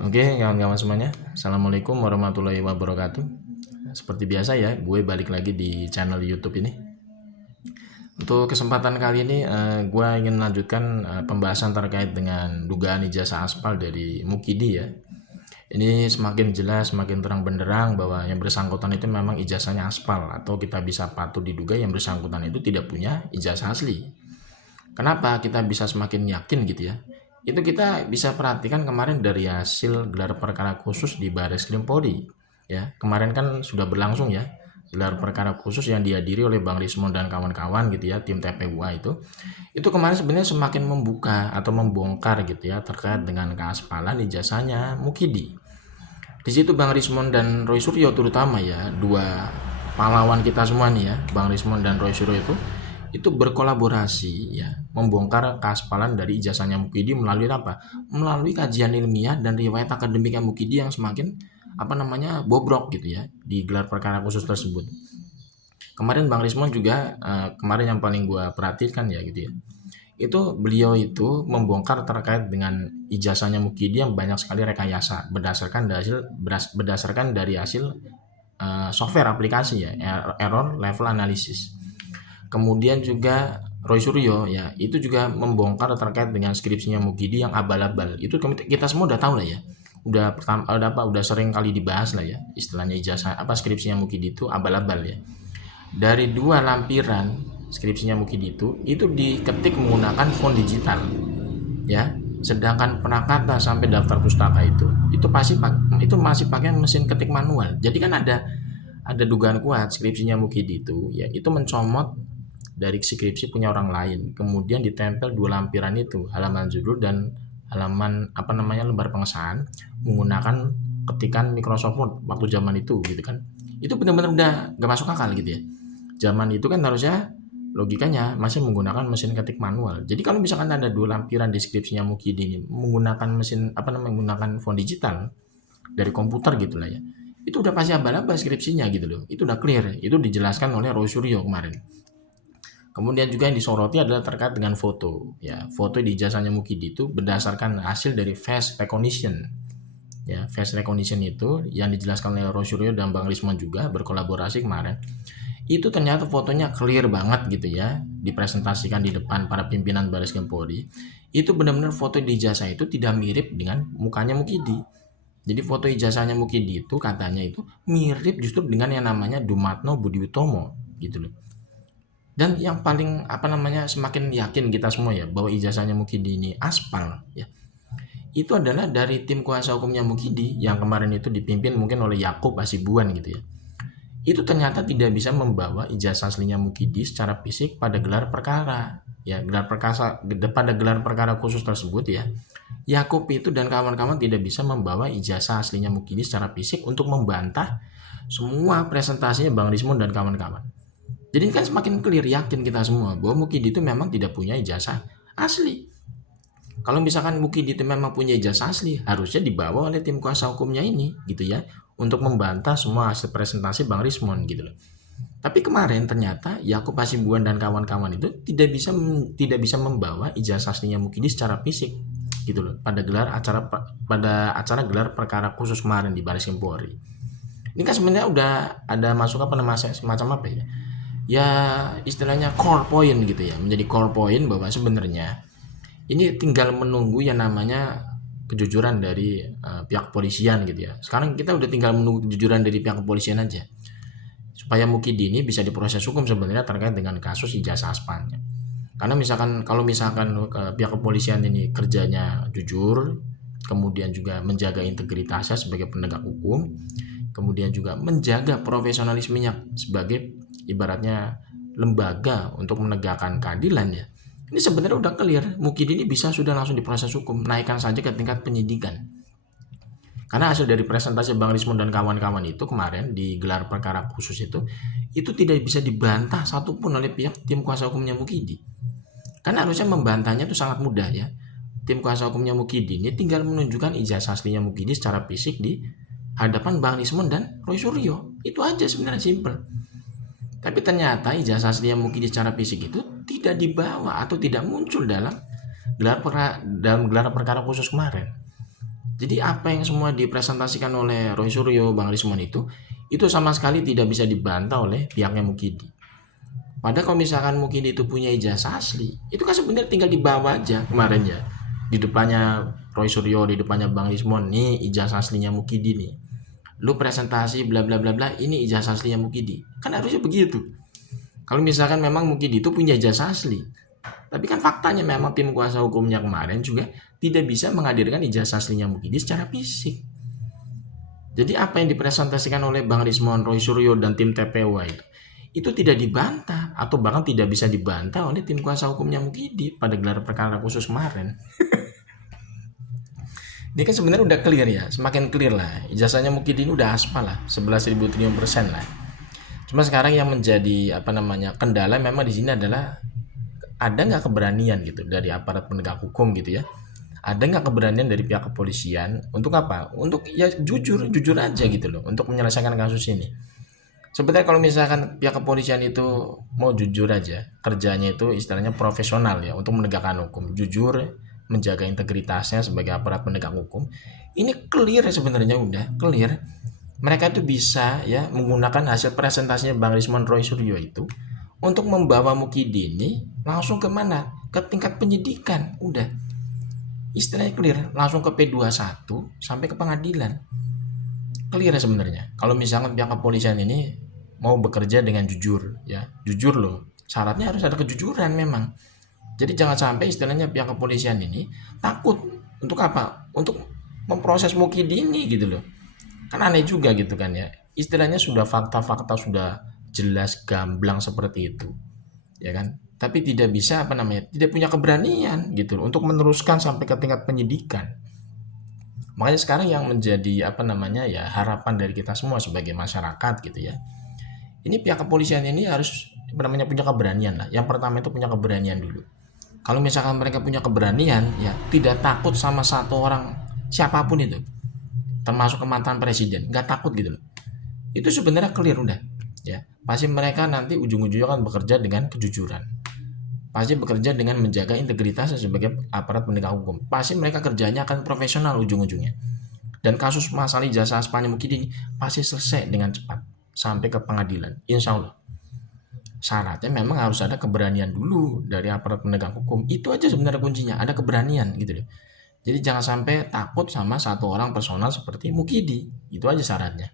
Oke, kawan-kawan semuanya. Assalamualaikum warahmatullahi wabarakatuh. Seperti biasa ya, gue balik lagi di channel YouTube ini. Untuk kesempatan kali ini, gue ingin melanjutkan pembahasan terkait dengan dugaan ijazah aspal dari Mukidi ya. Ini semakin jelas, semakin terang benderang bahwa yang bersangkutan itu memang ijazahnya aspal, atau kita bisa patut diduga yang bersangkutan itu tidak punya ijazah asli. Kenapa kita bisa semakin yakin gitu ya? Itu kita bisa perhatikan kemarin dari hasil gelar perkara khusus di Baris Krim Polri. Ya, kemarin kan sudah berlangsung ya gelar perkara khusus yang dihadiri oleh Bang Rismon dan kawan-kawan gitu ya, tim TPUA itu. Itu kemarin sebenarnya semakin membuka atau membongkar gitu ya terkait dengan keaspalan ijazahnya Mukidi. Di situ Bang Rismon dan Roy Suryo terutama ya, dua pahlawan kita semua nih ya, Bang Rismon dan Roy Suryo itu berkolaborasi ya, membongkar keaspalan dari ijazahnya Mukidi melalui apa? Melalui kajian ilmiah dan riwayat akademiknya Mukidi yang semakin bobrok gitu ya di gelar perkara khusus tersebut. Kemarin Bang Rismon juga kemarin yang paling gua perhatikan ya gitu ya. Itu beliau itu membongkar terkait dengan ijazahnya Mukidi yang banyak sekali rekayasa berdasarkan dari hasil software aplikasi ya, error level analysis. Kemudian juga Roy Suryo ya, itu juga membongkar terkait dengan skripsinya Mukidi yang abal-abal. Itu kita semua udah tahu lah ya. Udah sering kali dibahas lah ya. Istilahnya ijazah apa skripsinya Mukidi itu abal-abal ya. Dari dua lampiran skripsinya Mukidi itu diketik menggunakan font digital ya. Sedangkan Prakata sampai daftar pustaka itu itu masih pakai mesin ketik manual. Jadi kan ada dugaan kuat skripsinya Mukidi itu ya, itu mencomot dari skripsi punya orang lain, kemudian ditempel dua lampiran itu, halaman judul dan halaman lembar pengesahan menggunakan ketikan Microsoft Word waktu zaman itu gitu kan. Itu benar-benar udah gak masuk akal gitu ya. Zaman itu kan harusnya logikanya masih menggunakan mesin ketik manual. Jadi kalau misalkan ada dua lampiran deskripsinya Mukidi ini menggunakan menggunakan font digital dari komputer gitulah ya. Itu udah pasti abal-abal skripsinya gitu loh. Itu udah clear. Itu dijelaskan oleh Roy Suryo kemarin. Kemudian juga yang disoroti adalah terkait dengan foto. Ya, foto di ijazahnya Mukidi itu berdasarkan hasil dari face recognition. Ya, face recognition itu yang dijelaskan oleh Roy Suryo dan Bang Risman juga berkolaborasi kemarin. Itu ternyata fotonya clear banget gitu ya, dipresentasikan di depan para pimpinan Baris Krim Polri. Itu benar-benar foto di ijazah itu tidak mirip dengan mukanya Mukidi. Jadi foto ijazahnya Mukidi itu katanya itu mirip justru dengan yang namanya Dumatno Budi Utomo gitu loh. Dan yang paling semakin yakin kita semua ya bahwa ijazahnya Mukidi ini aspal ya. Itu adalah dari tim kuasa hukumnya Mukidi yang kemarin itu dipimpin mungkin oleh Yakub Hasibuan gitu ya. Itu ternyata tidak bisa membawa ijazah aslinya Mukidi secara fisik pada gelar perkara. Ya, pada gelar perkara khusus tersebut ya. Yakub itu dan kawan-kawan tidak bisa membawa ijazah aslinya Mukidi secara fisik untuk membantah semua presentasinya Bang Rismon dan kawan-kawan. Jadi kan semakin clear, yakin kita semua bahwa Mukidi itu memang tidak punya ijazah asli. Kalau misalkan Mukidi itu memang punya ijazah asli, harusnya dibawa oleh tim kuasa hukumnya ini gitu ya, untuk membantah semua hasil presentasi Bang Rismon gitu loh. Tapi kemarin ternyata Yakub Hasibuan dan kawan-kawan itu tidak bisa membawa ijazah aslinya Mukidi secara fisik gitu loh pada acara gelar perkara khusus kemarin di Baris Krim Polri. Ini kan sebenarnya udah ada masuk semacam apa ya? Ya istilahnya core point gitu ya, menjadi core point bahwa sebenarnya ini tinggal menunggu yang namanya kejujuran dari pihak kepolisian gitu ya. Sekarang kita udah tinggal menunggu kejujuran dari pihak kepolisian aja supaya Mukidi ini bisa diproses hukum sebenarnya terkait dengan kasus ijazah aspalnya. Karena kalau misalkan pihak kepolisian ini kerjanya jujur, kemudian juga menjaga integritasnya sebagai penegak hukum, kemudian juga menjaga profesionalismenya sebagai ibaratnya lembaga untuk menegakkan keadilan ya. Ini sebenarnya udah clear, Mukidi ini bisa sudah langsung diproses hukum, naikkan saja ke tingkat penyidikan. Karena hasil dari presentasi Bang Rismon dan kawan-kawan itu kemarin di gelar perkara khusus itu tidak bisa dibantah satupun oleh pihak tim kuasa hukumnya Mukidi. Karena harusnya membantahnya itu sangat mudah ya. Tim kuasa hukumnya Mukidi ini tinggal menunjukkan ijazah aslinya Mukidi secara fisik di hadapan Bang Rismon dan Roy Suryo. Itu aja sebenarnya simple. Tapi ternyata ijazah aslinya Mukidi secara fisik itu tidak dibawa atau tidak muncul dalam gelar perkara khusus kemarin. Jadi apa yang semua dipresentasikan oleh Roy Suryo, Bang Rismon itu sama sekali tidak bisa dibantah oleh pihaknya Mukidi. Padahal kalau misalkan Mukidi itu punya ijazah asli, itu kan sebenarnya tinggal dibawa aja kemarin ya. Di depannya Roy Suryo, di depannya Bang Rismon, nih ijazah aslinya Mukidi nih. Lu presentasi bla bla bla bla, ini ijazah aslinya Mukidi. Kan harusnya begitu. Kalau misalkan memang Mukidi itu punya ijazah asli. Tapi kan faktanya memang tim kuasa hukumnya kemarin juga tidak bisa menghadirkan ijazah aslinya Mukidi secara fisik. Jadi apa yang dipresentasikan oleh Bang Rismon, Roy Suryo, dan tim TPW itu tidak dibantah atau bahkan tidak bisa dibantah oleh tim kuasa hukumnya Mukidi pada gelar perkara khusus kemarin. Ini kan sebenarnya udah clear ya, semakin clear lah. Ijazahnya Mukidi ini udah aspal lah, 11.000 triliun persen lah. Cuma sekarang yang menjadi kendala memang di sini adalah ada nggak keberanian gitu dari aparat penegak hukum gitu ya. Ada nggak keberanian dari pihak kepolisian untuk apa? Untuk ya jujur aja gitu loh, untuk menyelesaikan kasus ini. Sebenarnya kalau misalkan pihak kepolisian itu mau jujur aja, kerjanya itu istilahnya profesional ya untuk menegakkan hukum, jujur, menjaga integritasnya sebagai aparat penegak hukum. Ini clear sebenarnya udah clear. Mereka itu bisa ya menggunakan hasil presentasinya Bang Rismon Roy Suryo itu untuk membawa Mukidi ini langsung ke mana? Ke tingkat penyidikan. Udah. Istilahnya clear, langsung ke P21 sampai ke pengadilan. Clear sebenarnya. Kalau misalkan pihak kepolisian ini mau bekerja dengan jujur, ya jujur loh. Syaratnya harus ada kejujuran memang. Jadi jangan sampai istilahnya pihak kepolisian ini takut untuk apa? Untuk memproses Mukidi ini gitu loh. Kan aneh juga gitu kan ya. Istilahnya sudah fakta-fakta sudah jelas gamblang seperti itu, ya kan? Tapi tidak bisa tidak punya keberanian gitu loh, untuk meneruskan sampai ke tingkat penyidikan. Makanya sekarang yang menjadi ya harapan dari kita semua sebagai masyarakat gitu ya. Ini pihak kepolisian ini harus punya keberanian lah. Yang pertama itu punya keberanian dulu. Kalau misalkan mereka punya keberanian ya tidak takut sama satu orang siapapun itu, termasuk ke mantan presiden, nggak takut gitu loh. Itu sebenarnya clear udah ya. Pasti mereka nanti ujung-ujungnya kan bekerja dengan kejujuran. Pasti bekerja dengan menjaga integritasnya sebagai aparat penegak hukum. Pasti mereka kerjanya akan profesional ujung-ujungnya. Dan kasus masalah ijazah Aspanya Mukidi ini pasti selesai dengan cepat sampai ke pengadilan. Insya Allah. Syaratnya memang harus ada keberanian dulu dari aparat penegak hukum. Itu aja sebenarnya kuncinya, ada keberanian gitu loh. Jadi jangan sampai takut sama satu orang personal seperti Mukidi. Itu aja syaratnya.